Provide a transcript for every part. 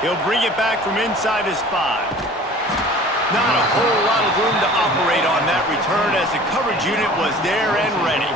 He'll bring it back from inside his 5. Not a whole lot of room to operate on that return as the coverage unit was there and ready.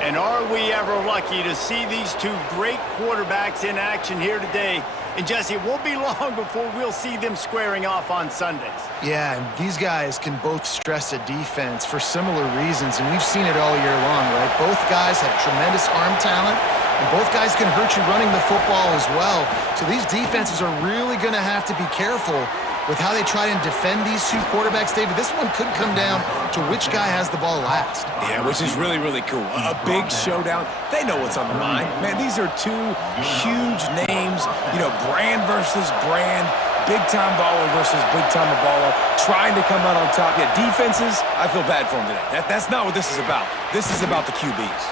And are we ever lucky to see these two great quarterbacks in action here today? And Jesse, it won't be long before we'll see them squaring off on Sundays. Yeah, and these guys can both stress a defense for similar reasons, and we've seen it all year long, right? Both guys have tremendous arm talent, and both guys can hurt you running the football as well. So these defenses are really going to have to be careful with how they try and defend these two quarterbacks. David, this one could come down to which guy has the ball last. Yeah, which is really, really cool. A big showdown. They know what's on the mind. Man, these are two huge names, you know, brand versus brand, big-time baller versus big-time baller, trying to come out on top. Yeah, defenses, I feel bad for them today. That's not what this is about. This is about the QBs.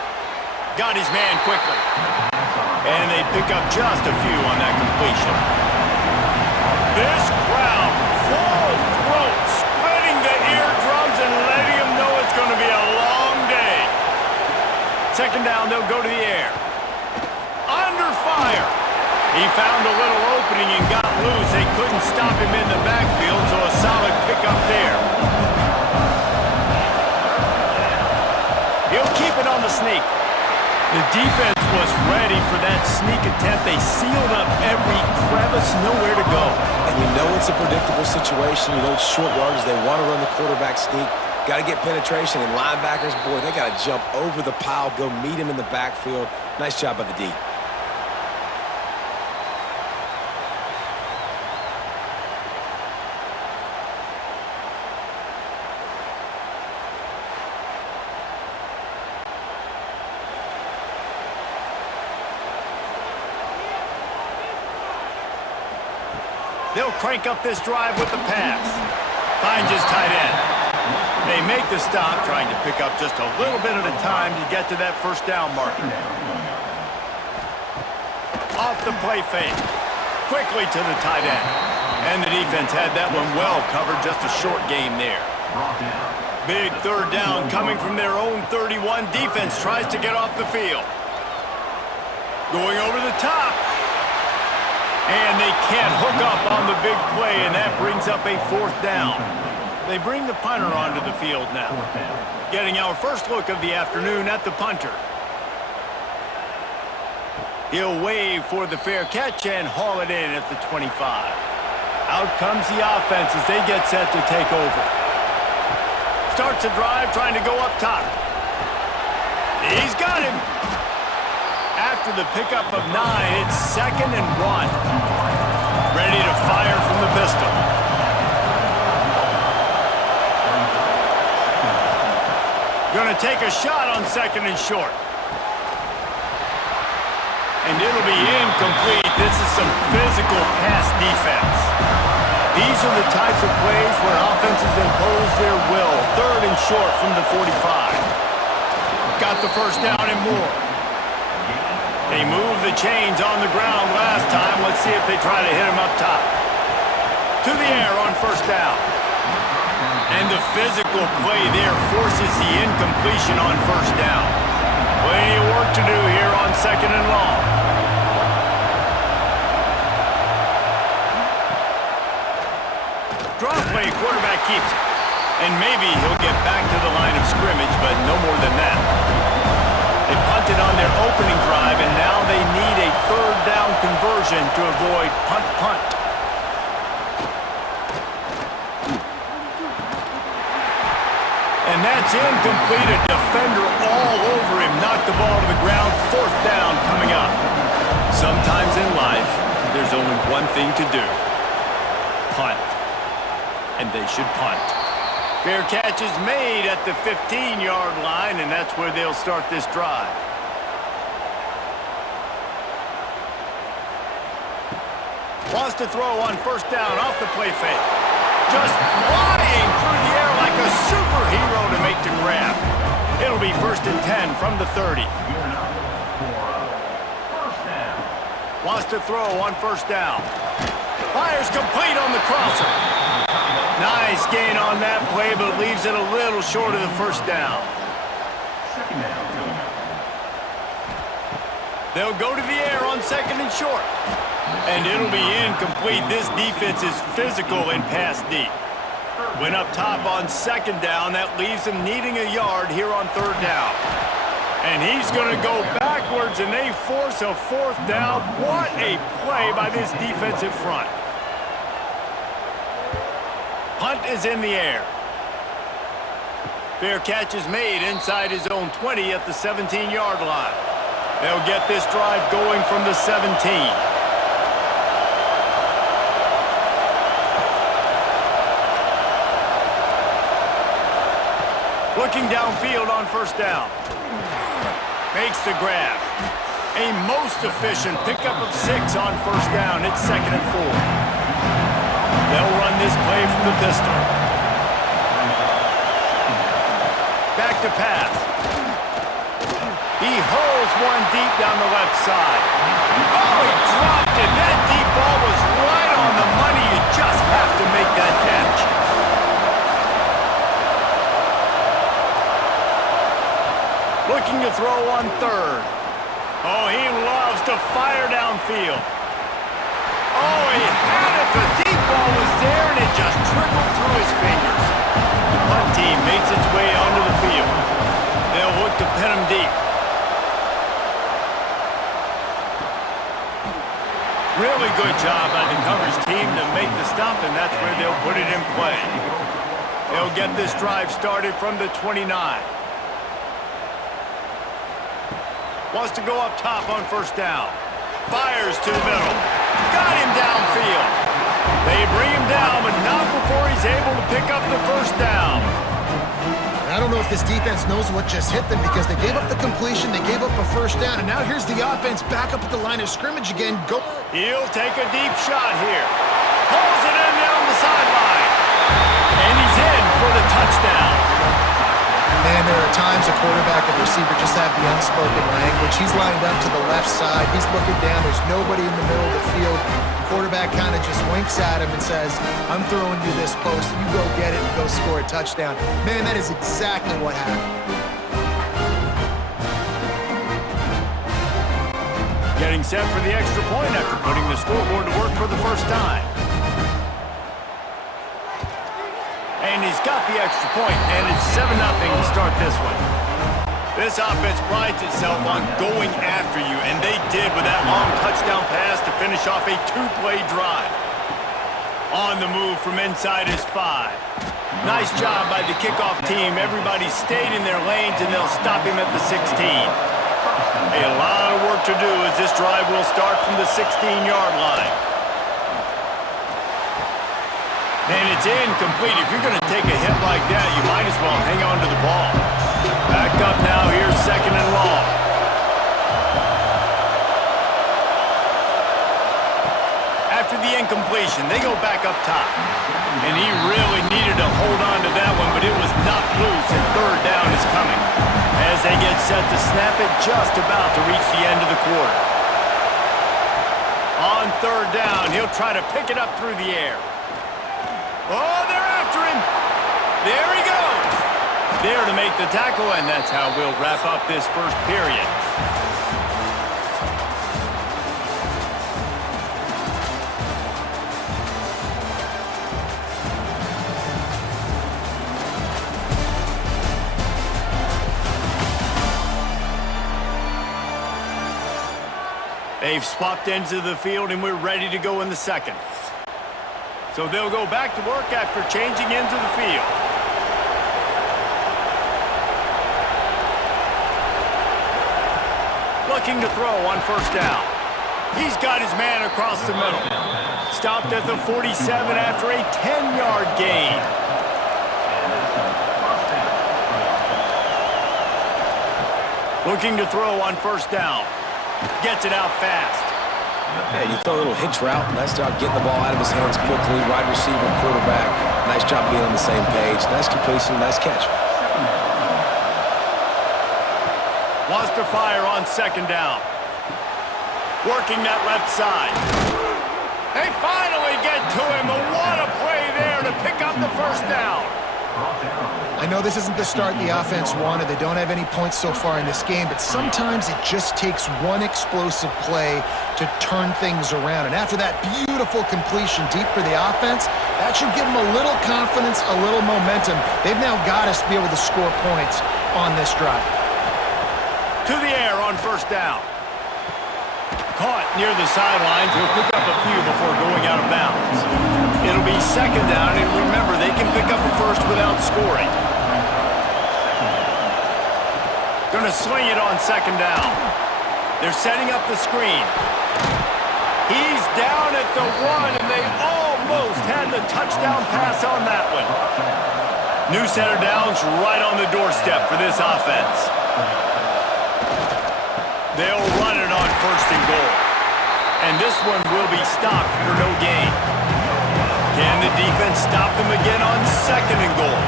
Got his man quickly. And they pick up just a few on that completion. This crowd, full throat, splitting the eardrums and letting them know it's going to be a long day. Second down, they'll go to the air. Under fire. He found a little opening and got loose. They couldn't stop him in the backfield, so a solid pickup there. He'll keep it on the sneak. The defense was ready for that sneak attempt. They sealed up every crevice, nowhere to go. And you know it's a predictable situation. You know it's short yardage. They want to run the quarterback sneak. Got to get penetration. And linebackers, boy, they got to jump over the pile, go meet him in the backfield. Nice job by the D. They'll crank up this drive with the pass. Finds his tight end. They make the stop, trying to pick up just a little bit at a time to get to that first down marker. Off the play fake. Quickly to the tight end. And the defense had that one well covered, just a short game there. Big third down coming from their own 31. Defense tries to get off the field. Going over the top. And they can't hook up on the big play, and that brings up a fourth down. They bring the punter onto the field now. Getting our first look of the afternoon at the punter. He'll wave for the fair catch and haul it in at the 25. Out comes the offense as they get set to take over. Starts a drive trying to go up top. He's got him. After the pickup of 9, it's 2nd and 1. Ready to fire from the pistol. Gonna take a shot on 2nd and short. And it'll be incomplete. This is some physical pass defense. These are the types of plays where offenses impose their will. 3rd and short from the 45. Got the first down and more. They moved the chains on the ground last time. Let's see if they try to hit him up top. To the air on first down. And the physical play there forces the incompletion on first down. Plenty of work to do here on 2nd and long. Draw play, quarterback keeps it. And maybe he'll get back to the line of scrimmage, but no more than that. They punted on their opening drive, and now they need a 3rd down conversion to avoid punt. And that's incomplete. A defender all over him. Knocked the ball to the ground. 4th down coming up. Sometimes in life, there's only one thing to do. Punt. And they should punt. Fair catch is made at the 15-yard line, and that's where they'll start this drive. Wants to throw on first down off the play fake. Just flying through the air like a superhero to make the grab. It'll be 1st and 10 from the 30. Wants to throw on first down. Fires complete on the crosser. Nice gain on that play, but leaves it a little short of the first down. They'll go to the air on 2nd and short. And it'll be incomplete. This defense is physical and pass deep. When up top on 2nd down, that leaves him needing a yard here on 3rd down. And he's going to go backwards, and they force a 4th down. What a play by this defensive front. Punt is in the air. Fair catch is made inside his own 20 at the 17-yard line. They'll get this drive going from the 17. Looking downfield on 1st down. Makes the grab. A most efficient pickup of 6 on 1st down. It's 2nd and 4. They'll run this play from the pistol. Back to pass. He hurls one deep down the left side. Oh, he dropped it. That deep ball was right on the money. You just have to make that catch. Looking to throw on 3rd. Oh, he loves to fire downfield. Oh, he had it. The deep ball was there, and it just trickled through his fingers. The punt team makes its way onto the field. They'll look to pin him deep. Really good job by the coverage team to make the stop, and that's where they'll put it in play. They'll get this drive started from the 29. Wants to go up top on 1st down. Fires to the middle. Got him downfield. They bring him down, but not before he's able to pick up the 1st down. I don't know if this defense knows what just hit them because they gave up the completion, they gave up a 1st down, and now here's the offense back up at the line of scrimmage again. Go. He'll take a deep shot here. Pulls it in down the sideline. And he's in for the touchdown. Man, there are times a quarterback and receiver just have the unspoken language. He's lined up to the left side. He's looking down. There's nobody in the middle of the field. The quarterback kind of just winks at him and says, I'm throwing you this post. You go get it and go score a touchdown. Man, that is exactly what happened. Getting set for the extra point after putting the scoreboard to work for the first time. And he's got the extra point, and it's 7-0 to start this one. This offense prides itself on going after you, and they did with that long touchdown pass to finish off a 2-play drive. On the move from inside his 5. Nice job by the kickoff team. Everybody stayed in their lanes, and they'll stop him at the 16. A lot of work to do as this drive will start from the 16-yard line. And it's incomplete. If you're going to take a hit like that, you might as well hang on to the ball. Back up now. Here's 2nd and long. After the incompletion, they go back up top. And he really needed to hold on to that one, but it was knocked loose, and 3rd down is coming. As they get set to snap it, just about to reach the end of the quarter. On 3rd down, he'll try to pick it up through the air. Oh, they're after him. There he goes. There to make the tackle, and that's how we'll wrap up this first period. They've swapped ends of the field, and we're ready to go in the second. So they'll go back to work after changing ends of the field. Looking to throw on 1st down. He's got his man across the middle. Stopped at the 47 after a 10-yard gain. Looking to throw on 1st down. Gets it out fast. Yeah, you throw a little hitch route. Nice job getting the ball out of his hands quickly. Wide receiver, quarterback. Nice job being on the same page. Nice completion, nice catch. Wants to fire on 2nd down. Working that left side. They finally get to him. But what a play there to pick up the 1st down. I know this isn't the start the offense wanted. They don't have any points so far in this game, but sometimes it just takes one explosive play to turn things around. And after that beautiful completion deep for the offense, that should give them a little confidence, a little momentum. They've now got us to be able to score points on this drive. To the air on first down. Caught near the sidelines. He'll pick up a few before going out of bounds. It'll be second down, and remember, they can pick up a first without scoring. Going to sling it on second down. They're setting up the screen. He's down at the 1, and they almost had the touchdown pass on that one. New set of downs right on the doorstep for this offense. They'll run it on first and goal. And this one will be stopped for no gain. Can the defense stop them again on second and goal?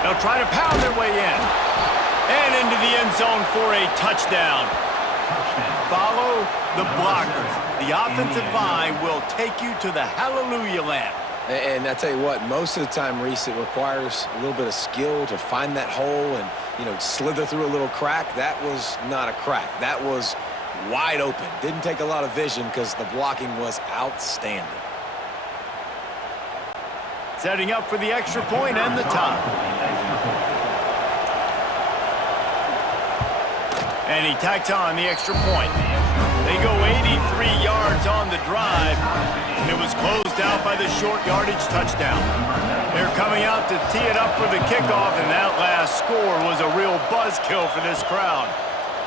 They'll try to pound their way in. And into the end zone for a touchdown. Follow the blockers. The offensive line will take you to the hallelujah land. And I tell you what, most of the time, Reese, it requires a little bit of skill to find that hole and, slither through a little crack. That was not a crack. That was wide open. Didn't take a lot of vision because the blocking was outstanding. Setting up for the extra point and the tie. And he tacks on the extra point. They go 83 yards on the drive, and it was closed out by the short yardage touchdown. They're coming out to tee it up for the kickoff, and that last score was a real buzzkill for this crowd.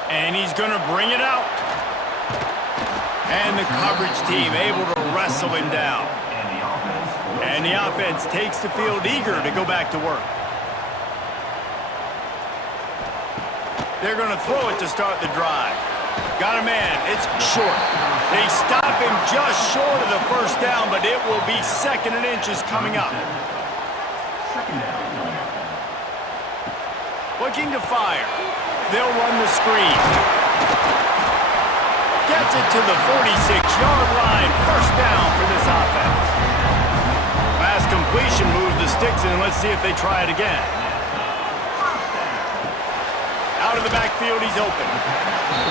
And he's going to bring it out. And the coverage team able to wrestle him down. And the offense takes the field eager to go back to work. They're going to throw it to start the drive. Got a man. It's short. They stop him just short of the first down, but it will be second and inches coming up. Looking to fire. They'll run the screen. Gets it to the 46-yard line. First down for this offense. Pass completion, move the sticks, and let's see if they try it again. Out of the backfield, he's open.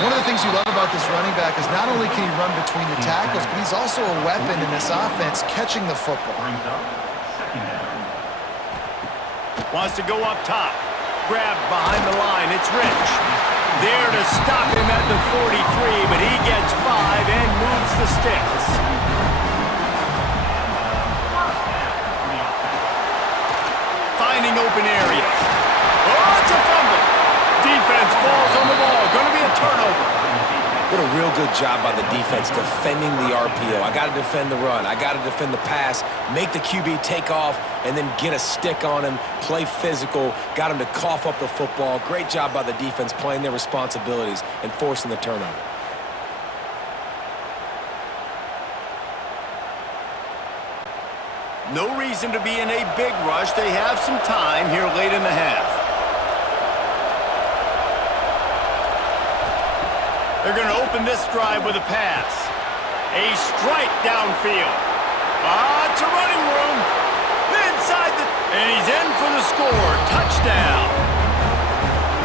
One of the things you love about this running back is not only can he run between the tackles, but he's also a weapon in this offense catching the football. Wants to go up top. Grabbed behind the line. It's Rich. There to stop him at the 43, but he gets 5 and moves the sticks. Finding open areas. Oh, it's a fumble. Defense falls on the ball. Going to be a turnover. What a real good job by the defense defending the RPO. I got to defend the run. I got to defend the pass, make the QB take off, and then get a stick on him, play physical, got him to cough up the football. Great job by the defense playing their responsibilities and forcing the turnover. No reason to be in a big rush. They have some time here late in the half. They're going to open this drive with a pass. A strike downfield. It's a running room. Inside the... And he's in for the score. Touchdown.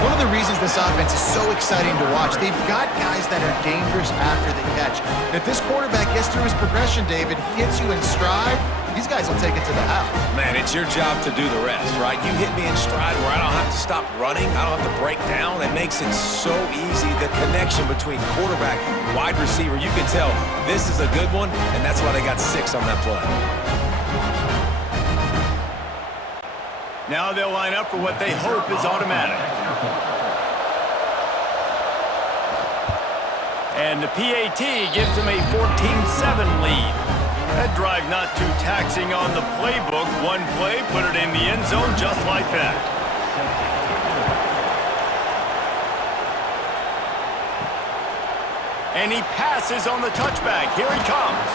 One of the reasons this offense is so exciting to watch, they've got guys that are dangerous after the catch. And if this quarterback gets through his progression, David, hits you in stride, these guys will take it to the house. Man, it's your job to do the rest, right? You hit me in stride where I don't have to stop running. I don't have to break down. It makes it so easy. The connection between quarterback, wide receiver, you can tell this is a good one, and that's why they got 6 on that play. Now they'll line up for what they hope is automatic. And the PAT gives them a 14-7 lead. That drive not too taxing on the playbook. One play, put it in the end zone just like that. And he passes on the touchback. Here he comes.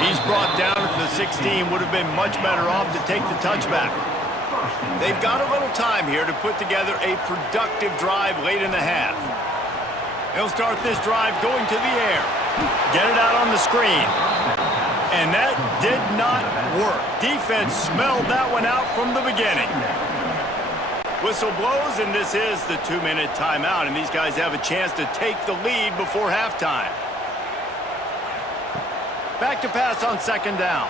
He's brought down to the 16. Would have been much better off to take the touchback. They've got a little time here to put together a productive drive late in the half. They'll start this drive going to the air. Get it out on the screen. And that did not work. Defense smelled that one out from the beginning. Whistle blows, and this is the 2-minute timeout, and these guys have a chance to take the lead before halftime. Back to pass on second down.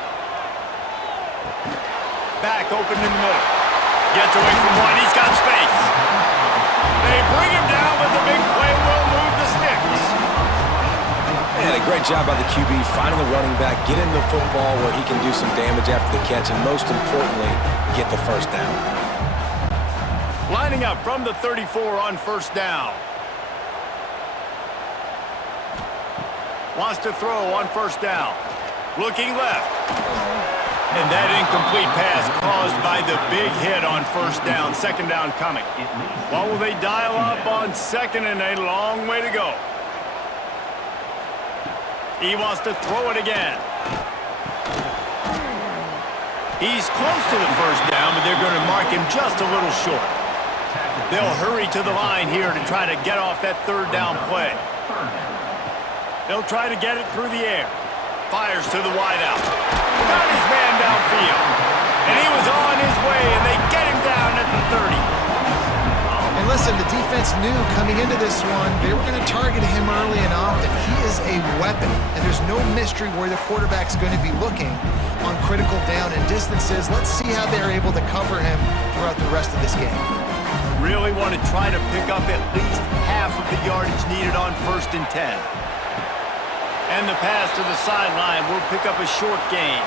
Back open in the middle. Gets away from one. He's got space. They bring him down, but the big play will move the sticks. And a great job by the QB finding the running back, getting the football where he can do some damage after the catch, and most importantly, get the first down. Lining up from the 34 on first down. Wants to throw on first down. Looking left. And that incomplete pass caused by the big hit on first down. Second down coming. What will they dial up on second, and a long way to go? He wants to throw it again. He's close to the first down, but they're going to mark him just a little short. They'll hurry to the line here to try to get off that third down play. They'll try to get it through the air. Fires to the wideout. Got his man downfield. And he was on his way, and they get him down at the 30. And listen, the defense knew coming into this one, they were going to target him early and often. He is a weapon, and there's no mystery where the quarterback's going to be looking on critical down and distances. Let's see how they're able to cover him throughout the rest of this game. Really want to try to pick up at least half of the yardage needed on 1st and 10. And the pass to the sideline will pick up a short gain.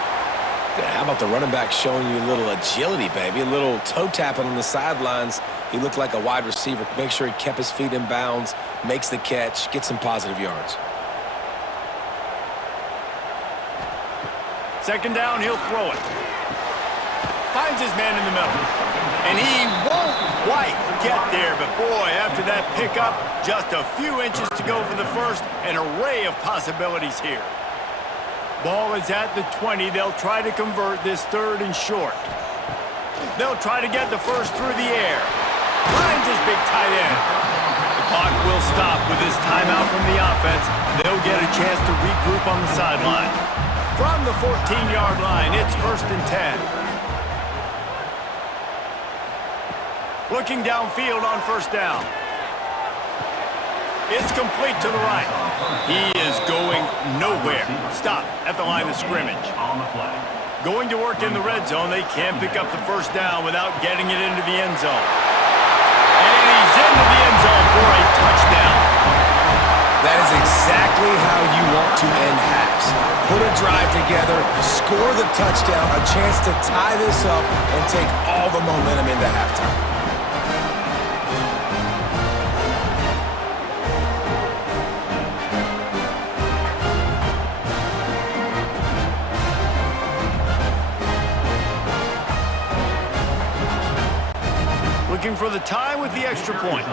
Yeah, how about the running back showing you a little agility, baby? A little toe tapping on the sidelines. He looked like a wide receiver. Make sure he kept his feet in bounds, makes the catch, gets some positive yards. Second down, he'll throw it. Finds his man in the middle. And he won't quite get there, but boy, after that pickup, just a few inches to go for the first. An array of possibilities here. Ball is at the 20. They'll try to convert this 3rd and short. They'll try to get the first through the air. Finds his big tight end. The clock will stop with this timeout from the offense. They'll get a chance to regroup on the sideline. From the 14-yard line, it's 1st and 10. Looking downfield on first down. It's complete to the right. He is going nowhere. Stop at the line of scrimmage. Going to work in the red zone. They can't pick up the first down without getting it into the end zone. And he's into the end zone for a touchdown. That is exactly how you want to end halves. Put a drive together, score the touchdown, a chance to tie this up and take all the momentum into halftime. Looking for the tie with the extra point.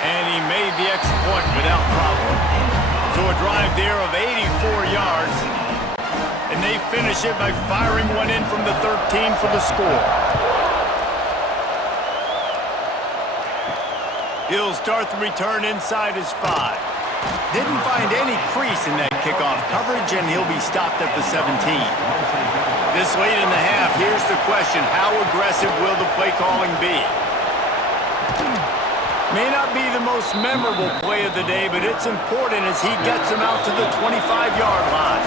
And he made the extra point without problem. So a drive there of 84 yards. And they finish it by firing one in from the 13 for the score. He'll start the return inside his 5. Didn't find any crease in that kickoff coverage, and he'll be stopped at the 17. This late in the half, here's the question. How aggressive will the play calling be? May not be the most memorable play of the day, but it's important as he gets him out to the 25-yard line.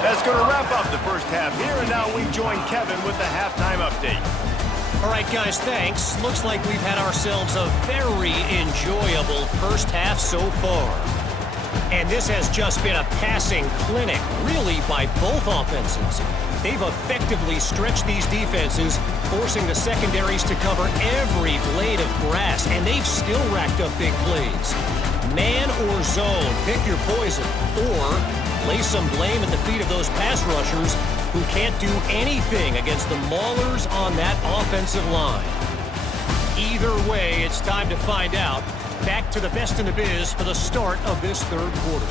That's going to wrap up the first half here, and now we join Kevin with the halftime update. All right, guys, thanks. Looks like we've had ourselves a very enjoyable first half so far. And this has just been a passing clinic, really, by both offenses. They've effectively stretched these defenses, forcing the secondaries to cover every blade of grass, and they've still racked up big plays. Man or zone, pick your poison, or lay some blame at the feet of those pass rushers who can't do anything against the maulers on that offensive line. Either way, it's time to find out. Back to the best in the biz for the start of this third quarter.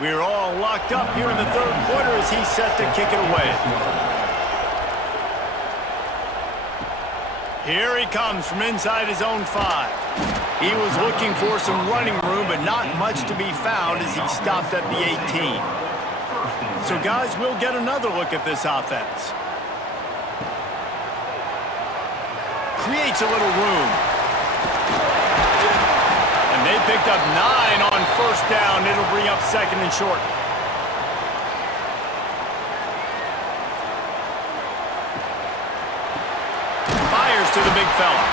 We're all locked up here in the third quarter as he's set to kick it away. Here he comes from inside his own 5. He was looking for some running room, but not much to be found as he stopped at the 18. So, guys, we'll get another look at this offense. Creates a little room. And they picked up 9 on first down. It'll bring up 2nd and short. Fires to the big fella.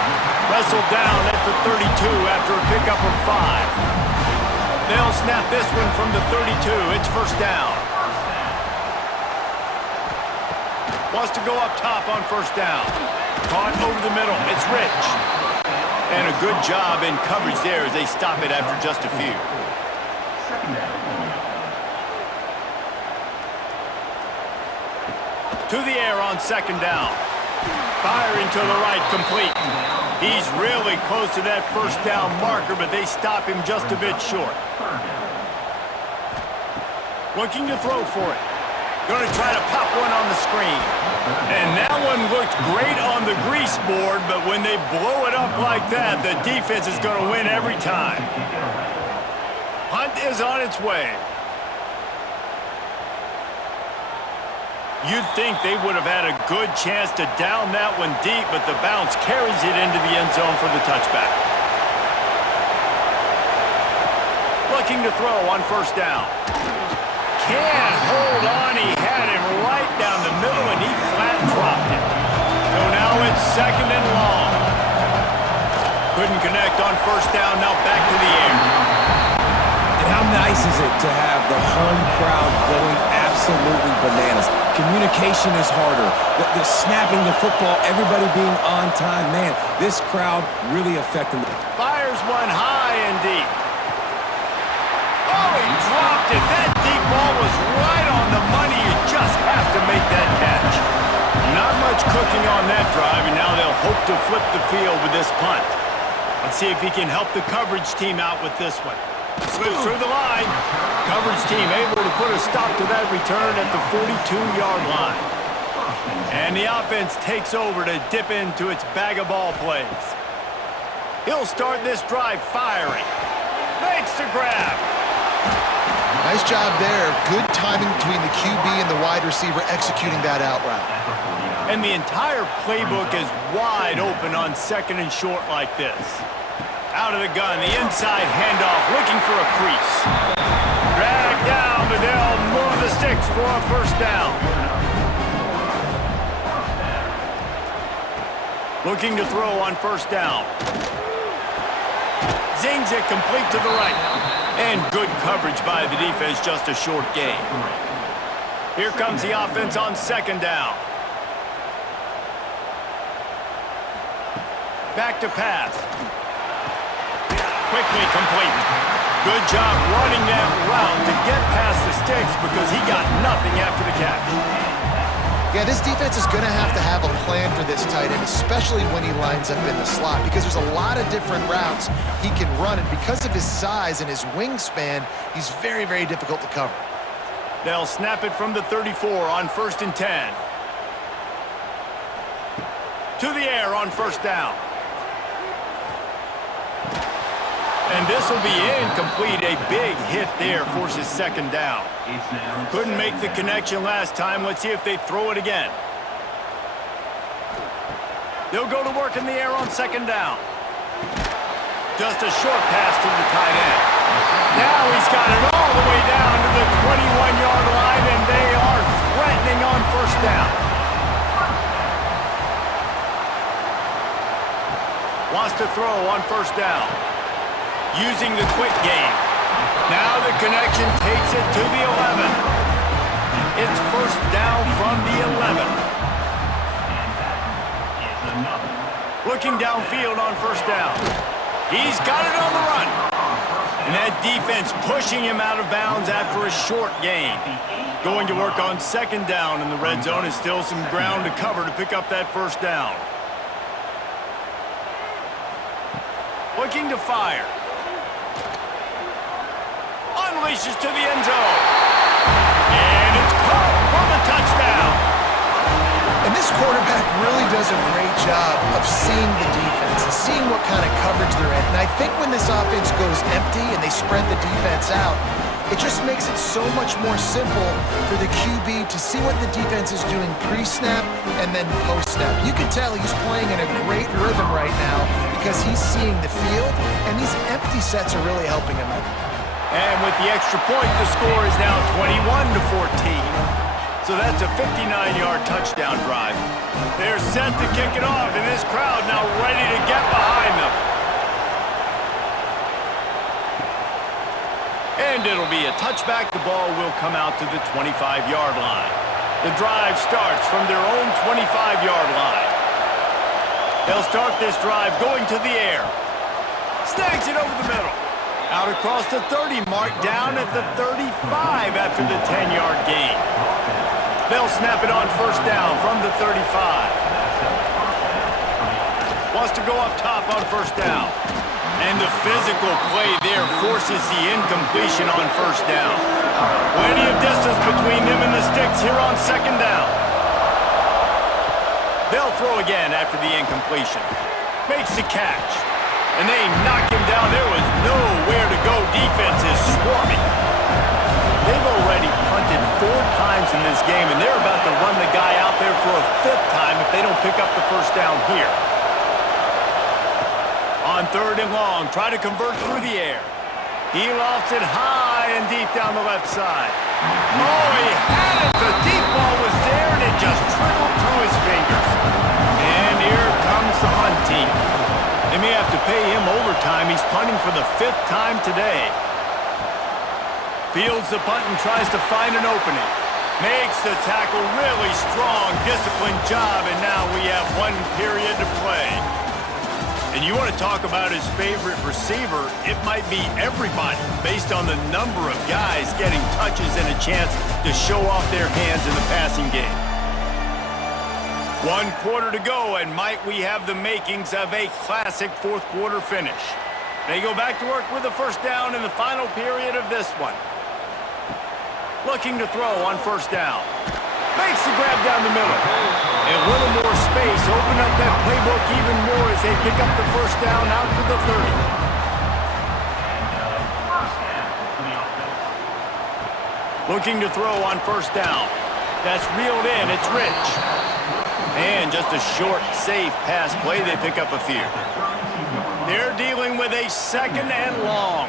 Wrestled down at the 32 after a pickup of 5. They'll snap this one from the 32. It's first down. Wants to go up top on first down. Caught over the middle. It's Rich. And a good job in coverage there as they stop it after just a few. To the air on 2nd down. Firing to the right, complete. He's really close to that first down marker, but they stop him just a bit short. Looking to throw for it. Going to try to pop one on the screen. And that one looked great on the grease board, but when they blow it up like that, the defense is going to win every time. Hunt is on its way. You'd think they would have had a good chance to down that one deep, but the bounce carries it into the end zone for the touchback. Looking to throw on first down. Can't hold on. He had him right down the middle, and he flat dropped it. So now it's 2nd and long. Couldn't connect on first down. Now back to the air. And how nice is it to have the home crowd going absolutely bananas? Communication is harder. The snapping the football, everybody being on time. Man, this crowd really affecting them. Fires one high and deep. Oh, he dropped it. That deep ball was right on the money. You just have to make that catch. Not much cooking on that drive, and now they'll hope to flip the field with this punt. Let's see if he can help the coverage team out with this one. Slips through the line. Coverage team able to put a stop to that return at the 42-yard line. And the offense takes over to dip into its bag of ball plays. He'll start this drive firing. Makes the grab. Nice job there. Good timing between the QB and the wide receiver executing that out route. And the entire playbook is wide open on 2nd and short like this. Out of the gun, the inside handoff, looking for a crease. Drag down, but they'll move the sticks for a first down. Looking to throw on first down. Zings it complete to the right. And good coverage by the defense, just a short gain. Here comes the offense on 2nd down. Back to pass. Quickly complete. Good job running that route to get past the sticks because he got nothing after the catch. Yeah, this defense is going to have a plan for this tight end, especially when he lines up in the slot, because there's a lot of different routes he can run, and because of his size and his wingspan, he's very, very difficult to cover. They'll snap it from the 34 on 1st and 10. To the air on first down. And this will be incomplete. A big hit there forces 2nd down. Couldn't make the connection last time. Let's see if they throw it again. They'll go to work in the air on 2nd down. Just a short pass to the tight end. Now he's got it all the way down to the 21-yard line, and they are threatening on first down. Wants to throw on first down. Using the quick game. Now the connection takes it to the 11. It's first down from the 11. Looking downfield on first down. He's got it on the run. And that defense pushing him out of bounds after a short gain. Going to work on 2nd down in the red zone is still some ground to cover to pick up that first down. Looking to fire. Unleashes to the end zone. And it's caught for the touchdown. And this quarterback quarterback really does a great job of seeing the defense and seeing what kind of coverage they're in. And I think when this offense goes empty and they spread the defense out, it just makes it so much more simple for the QB to see what the defense is doing pre-snap and then post-snap. You can tell he's playing in a great rhythm right now because he's seeing the field, and these empty sets are really helping him out. And with the extra point, the score is now 21-14. So that's a 59-yard touchdown drive. They're set to kick it off, and this crowd now ready to get behind them. And it'll be a touchback. The ball will come out to the 25-yard line. The drive starts from their own 25-yard line. They'll start this drive going to the air. Snags it over the middle. Out across the 30, marked down at the 35 after the 10-yard gain. They'll snap it on first down from the 35. Wants to go up top on first down. And the physical play there forces the incompletion on first down. Plenty of distance between them and the sticks here on second down. They'll throw again after the incompletion. Makes the catch. And they knock him down. There was nowhere to go. Defense is swarming. They've already punted 4 times in this game, and they're about to run the guy out there for a 5th time if they don't pick up the first down here. On 3rd and long, try to convert through the air. He lofts it high and deep down the left side. Oh, he had it. The deep ball was there, and it just trickled through his fingers. And here comes the punt team. They may have to pay him overtime. He's punting for the 5th time today. Fields the punt and tries to find an opening. Makes the tackle, really strong, disciplined job, and now we have 1 period to play. And you want to talk about his favorite receiver, it might be everybody based on the number of guys getting touches and a chance to show off their hands in the passing game. 1 quarter to go, and might we have the makings of a classic 4th quarter finish. They go back to work with the first down in the final period of this one. Looking to throw on first down. Makes the grab down the middle. A little more space. Open up that playbook even more as they pick up the first down out to the 30. Looking to throw on first down. That's reeled in. It's Rich. And just a short, safe pass play. They pick up a few. They're dealing with a 2nd and long.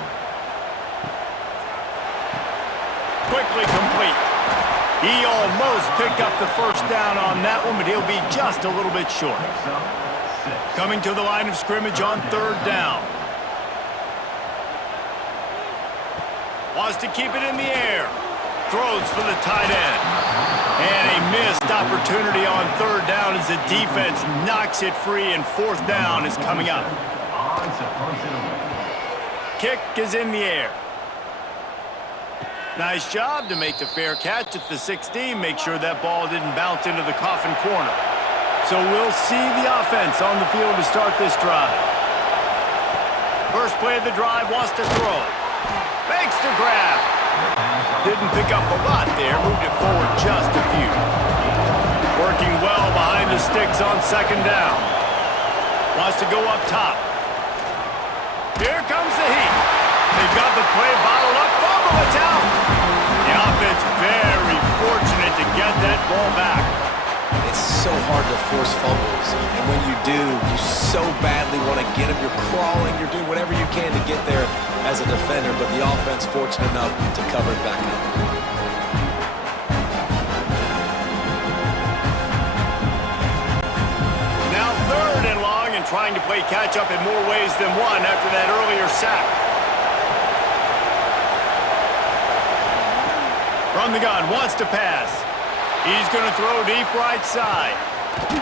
Quickly complete. He almost picked up the first down on that one, but he'll be just a little bit short. Coming to the line of scrimmage on 3rd down. Wants to keep it in the air. Throws for the tight end. And a missed opportunity on 3rd down as the defense knocks it free, and 4th down is coming up. Kick is in the air. Nice job to make the fair catch at the 16. Make sure that ball didn't bounce into the coffin corner. So we'll see the offense on the field to start this drive. First play of the drive, wants to throw. Makes the grab. Didn't pick up a lot there. Moved it forward just a few. Working well behind the sticks on 2nd down. Wants to go up top. Here comes the heat. They've got the play bottled up. Fumble, it's out. The offense very fortunate to get that ball back. It's so hard to force fumbles, and when you do, you so badly want to get them. You're crawling, you're doing whatever you can to get there as a defender, but the offense fortunate enough to cover it back up. Now 3rd and long, and trying to play catch-up in more ways than one after that earlier sack. From the gun, wants to pass. He's going to throw deep right side.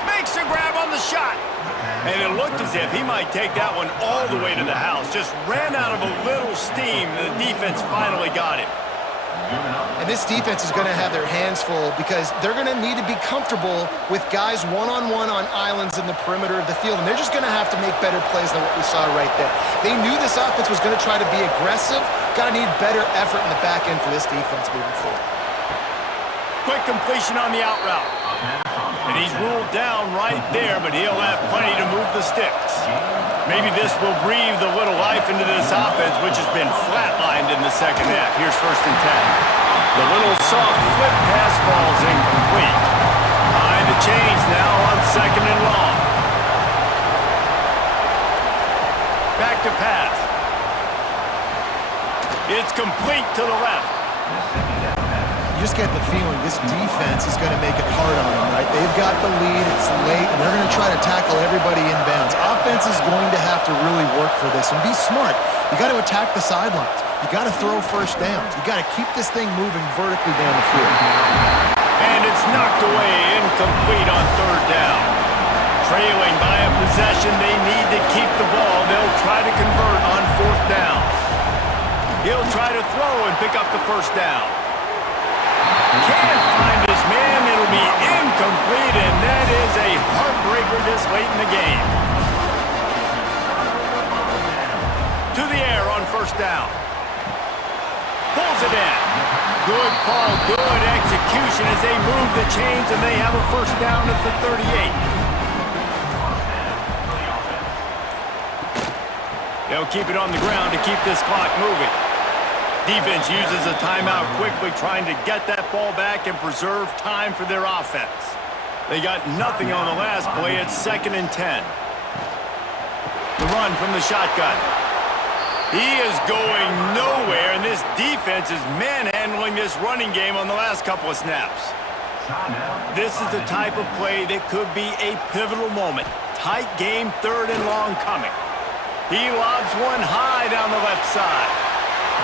Makes a grab on the shot. And it looked as if he might take that one all the way to the house. Just ran out of a little steam. The defense finally got him. And this defense is going to have their hands full because they're going to need to be comfortable with guys one-on-one on islands in the perimeter of the field. And they're just going to have to make better plays than what we saw right there. They knew this offense was going to try to be aggressive. Got to need better effort in the back end for this defense moving forward. Quick completion on the out route. And he's ruled down right there, but he'll have plenty to move the sticks. Maybe this will breathe a little life into this offense, which has been flatlined in the second half. Here's 1st and 10. The little soft flip pass falls incomplete. Behind the chains now on 2nd and long. Back to pass. It's complete to the left. You just get the feeling this defense is going to make it hard on them, right? They've got the lead, it's late, and they're going to try to tackle everybody inbounds. Offense is going to have to really work for this and be smart. You got to attack the sidelines. You got to throw first downs. You got to keep this thing moving vertically down the field. And it's knocked away, incomplete on 3rd down. Trailing by a possession, they need to keep the ball. They'll try to convert on 4th down. He'll try to throw and pick up the 1st down. Can't find his man. It'll be incomplete, and that is a heartbreaker this late in the game. To the air on 1st down. Pulls it in. Good call, good execution as they move the chains, and they have a 1st down at the 38. They'll keep it on the ground to keep this clock moving. Defense uses a timeout quickly, trying to get that ball back and preserve time for their offense. They got nothing on the last play. It's 2nd and 10. The run from the shotgun. He is going nowhere, and this defense is manhandling this running game on the last couple of snaps. This is the type of play that could be a pivotal moment. Tight game, 3rd and long coming. He lobs one high down the left side.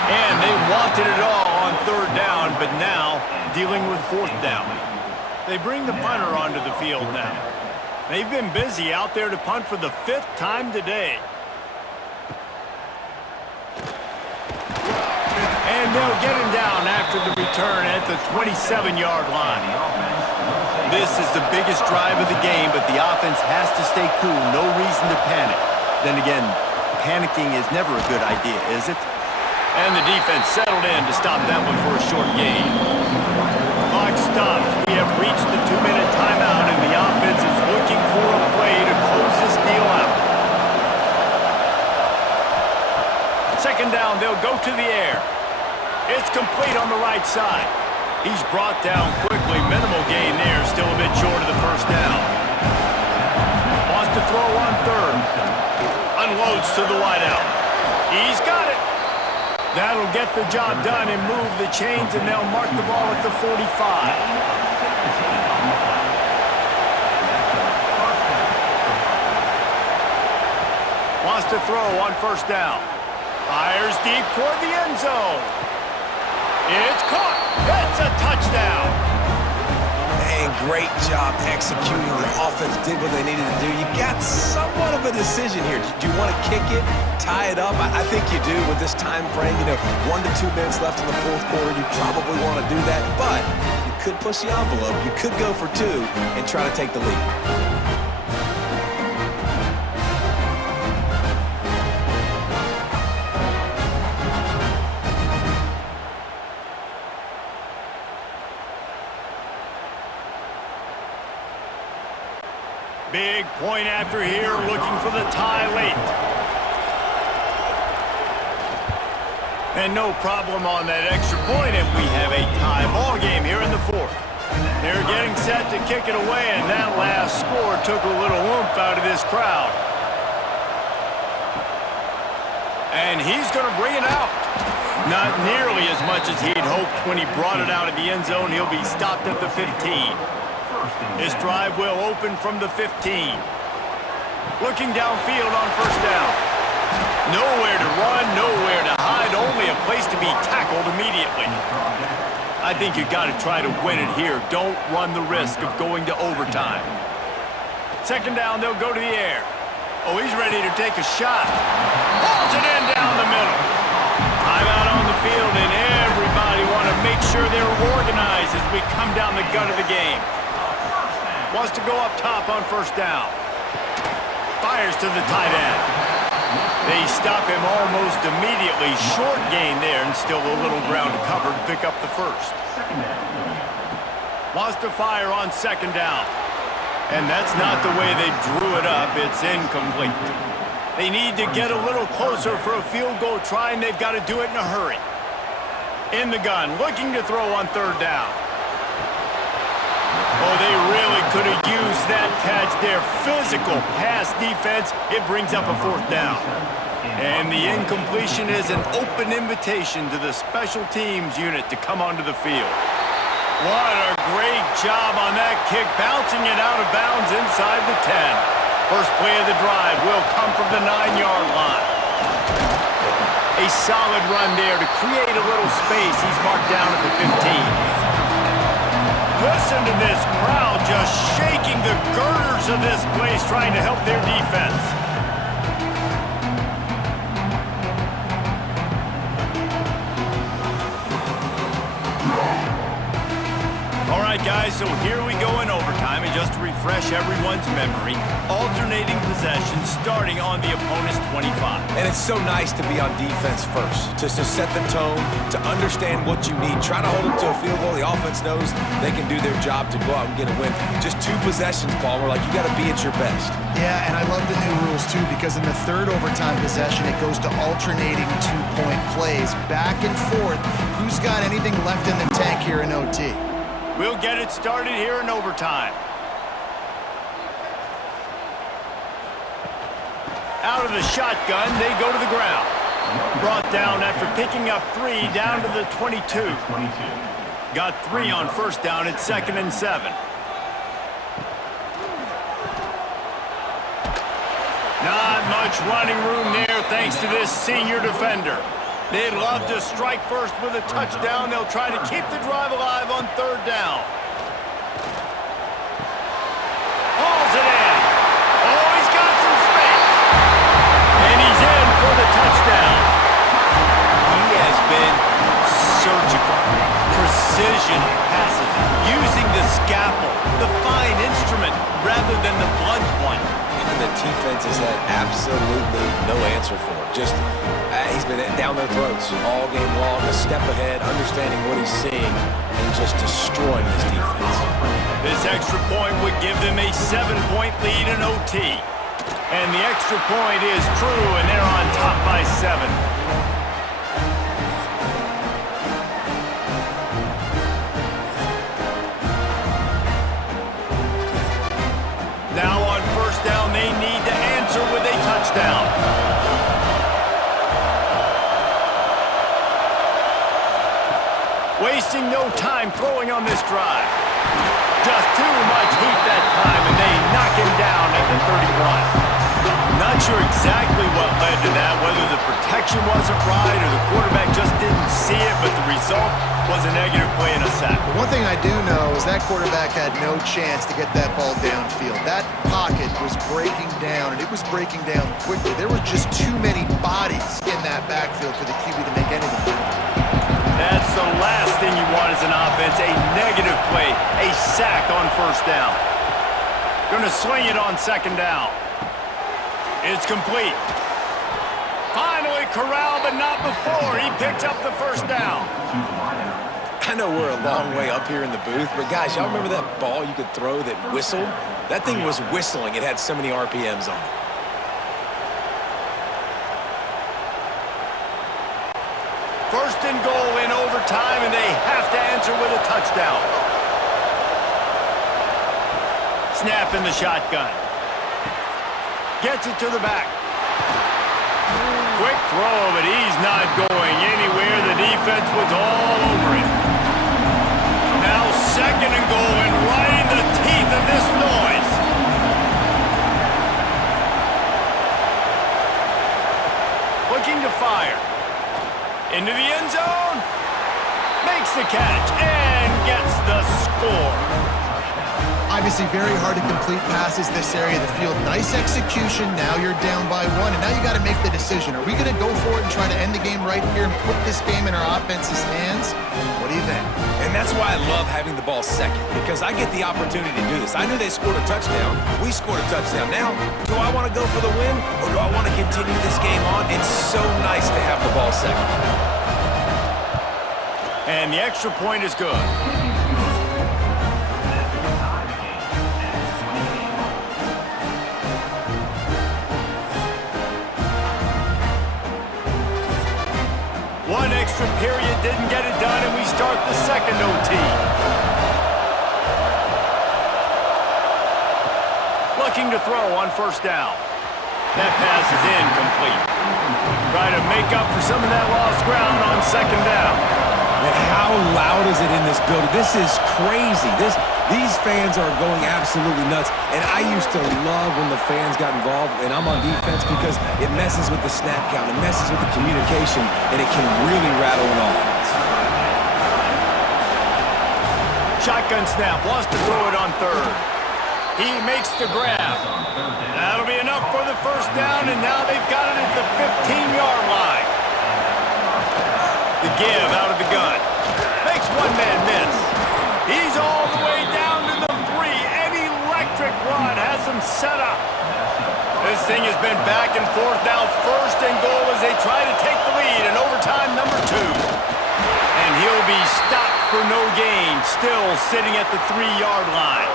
And they wanted it all on 3rd down, but now dealing with 4th down. They bring the punter onto the field now. They've been busy out there to punt for the 5th time today. And they'll get him down after the return at the 27-yard line. This is the biggest drive of the game, but the offense has to stay cool. No reason to panic. Then again, panicking is never a good idea, is it? And the defense settled in to stop that one for a short gain. Clock stops. We have reached the 2-minute timeout, and the offense is looking for a play to close this deal out. 2nd down, they'll go to the air. It's complete on the right side. He's brought down quickly. Minimal gain there, still a bit short of the 1st down. Wants to throw on 3rd. Unloads to the wideout. He's got it. That'll get the job done and move the chains, and they'll mark the ball at the 45. Wants to throw on 1st down. Fires deep toward the end zone. It's caught. It's a touchdown. Man, great job executing. The offense did what they needed to do. You got somewhat of a decision here. Do you want to kick it, tie it up? I think you do with this time frame. 1 to 2 minutes left in the 4th quarter. You probably want to do that, but you could push the envelope. You could go for 2 and try to take the lead. Big point after here, looking for the tie late. And no problem on that extra point, and we have a tie ball game here in the 4th. They're getting set to kick it away, and that last score took a little oomph out of this crowd. And he's going to bring it out. Not nearly as much as he'd hoped when he brought it out of the end zone. He'll be stopped at the 15. This drive will open from the 15. Looking downfield on 1st down. Nowhere to run, nowhere to hide, only a place to be tackled immediately. I think you got to try to win it here. Don't run the risk of going to overtime. 2nd down, they'll go to the air. Oh, he's ready to take a shot. Pulls it in down the middle. Timeout on the field, and everybody want to make sure they're organized as we come down the gut of the game. Wants to go up top on 1st down. Fires to the tight end. They stop him almost immediately. Short gain there, and still a little ground to cover to pick up the 1st. Wants to fire on 2nd down. And that's not the way they drew it up. It's incomplete. They need to get a little closer for a field goal try, and they've got to do it in a hurry. In the gun, looking to throw on third down. Oh, they really could have used that catch there. Physical pass defense. It brings up a fourth down. And the incompletion is an open invitation to the special teams unit to come onto the field. What a great job on that kick, bouncing it out of bounds inside the 10. First play of the drive will come from the 9-yard line. A solid run there to create a little space. He's marked down at the 15. Listen to this crowd just shaking the girders of this place, trying to help their defense. All right, guys, so here we go in overtime, and just to refresh everyone's memory, alternating possession starting on the opponent's 25. And it's so nice to be on defense first, to set the tone, to understand what you need. Try to hold them to a field goal. The offense knows they can do their job to go out and get a win. Just 2 possessions, Paul. We're like, you got to be at your best. Yeah, and I love the new rules, too, because in the third overtime possession, it goes to alternating 2-point plays, back and forth. Who's got anything left in the tank here in OT? We'll get it started here in overtime. Out of the shotgun, they go to the ground. Brought down after picking up 3 down to the 22. Got 3 on first down at 2nd and 7. Not much running room there thanks to this senior defender. They'd love to strike first with a touchdown. They'll try to keep the drive alive on third down. Hauls it in. Oh, he's got some space. And he's in for the touchdown. He has been surgical. Precision passes. Using the scalpel, the fine instrument, rather than the blunt one. And the defense has had absolutely no answer for him. Just, he's been down their throats all game long, a step ahead, understanding what he's seeing, and just destroying this defense. This extra point would give them a 7-point lead in OT. And the extra point is true, and they're on top by 7. Now on first down, they need to answer with a touchdown. Wasting no time throwing on this drive. Just too much heat that time, and they knock him down at the 31. Not sure exactly what led to that, whether the protection wasn't right or the quarterback just didn't see it, but the result was a negative play and a sack. One thing I do know is that quarterback had no chance to get that ball downfield. That pocket was breaking down, and it was breaking down quickly. There were just too many bodies in that backfield for the QB to make anything happen. That's the last thing you want as an offense, a negative play, a sack on first down. Gonna swing it on second down. It's complete. Finally corralled, but not before. He picks up the first down. I know we're a long way up here in the booth, but guys, y'all remember that ball you could throw that whistled? That thing was whistling. It had so many RPMs on it. First and goal in overtime, and they have to answer with a touchdown. Snap in the shotgun. Gets it to the back. Quick throw, but he's not going anywhere. The defense was all over him. Now second and goal, and right in the teeth of this noise. Looking to fire. Into the end zone. Makes the catch and gets the score. Obviously very hard to complete passes this area of the field. Nice execution. Now you're down by 1, and now you got to make the decision. Are we going to go for it and try to end the game right here and put this game in our offense's hands? What do you think? And that's why I love having the ball second, because I get the opportunity to do this. I knew they scored a touchdown. We scored a touchdown. Now, do I want to go for the win, or do I want to continue this game on? It's so nice to have the ball second. And the extra point is good. extra period didn't get it done, and we start the second OT. Looking to throw on first down. That pass is incomplete. Try to make up for some of that lost ground on second down. And how loud is it in this building? This is crazy. These fans are going absolutely nuts. And I used to love when the fans got involved, and I'm on defense because it messes with the snap count, it messes with the communication, and it can really rattle an offense. Shotgun snap, wants to throw it on third. He makes the grab. That'll be enough for the first down, and now they've got it at the 15-yard line. The give out of the gun. Makes one man miss. He's all the way down to the 3. An electric run has him set up. This thing has been back and forth now. First and goal as they try to take the lead in overtime number 2. And he'll be stopped for no gain, still sitting at the 3-yard line.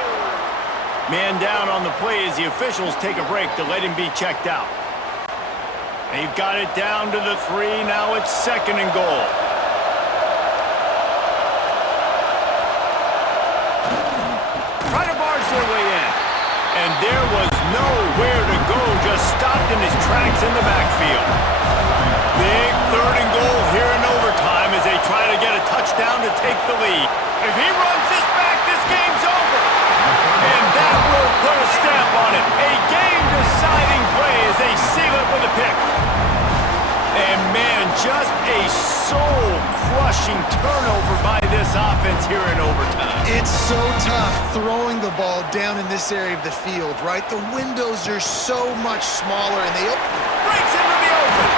Man down on the play as the officials take a break to let him be checked out. They've got it down to the 3. Now it's second and goal. Trying to barge their way in. And there was nowhere to go. Just stopped in his tracks in the backfield. Big third and goal here in overtime as they try to get a touchdown to take the lead. If he runs this back, this game's over. And that will put a stamp on it. A game-deciding play as they seal it with a pick. And man, just a soul-crushing turnover by this offense here in overtime. It's so tough throwing the ball down in this area of the field, right? The windows are so much smaller, and they breaks into the open.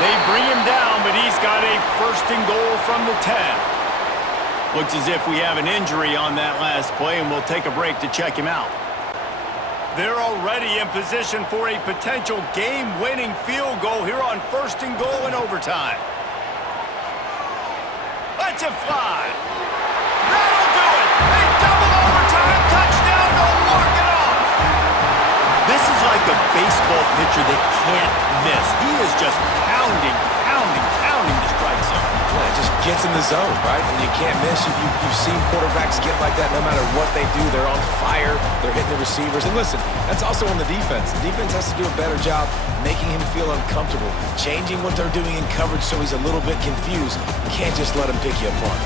They bring him down, but he's got a first and goal from the 10. Looks as if we have an injury on that last play, and we'll take a break to check him out. They're already in position for a potential game-winning field goal here on first and goal in overtime. Let's it fly. That'll do it. A double overtime touchdown to walk it off. This is like a baseball pitcher that can't miss. He is just pounding the strike zone. Yeah, it just gets in the zone, right? And you can't miss. You've seen quarterbacks get like that no matter what they do. They're on fire. They're hitting the receivers. And listen, that's also on the defense. The defense has to do a better job making him feel uncomfortable, changing what they're doing in coverage so he's a little bit confused. You can't just let him pick you apart.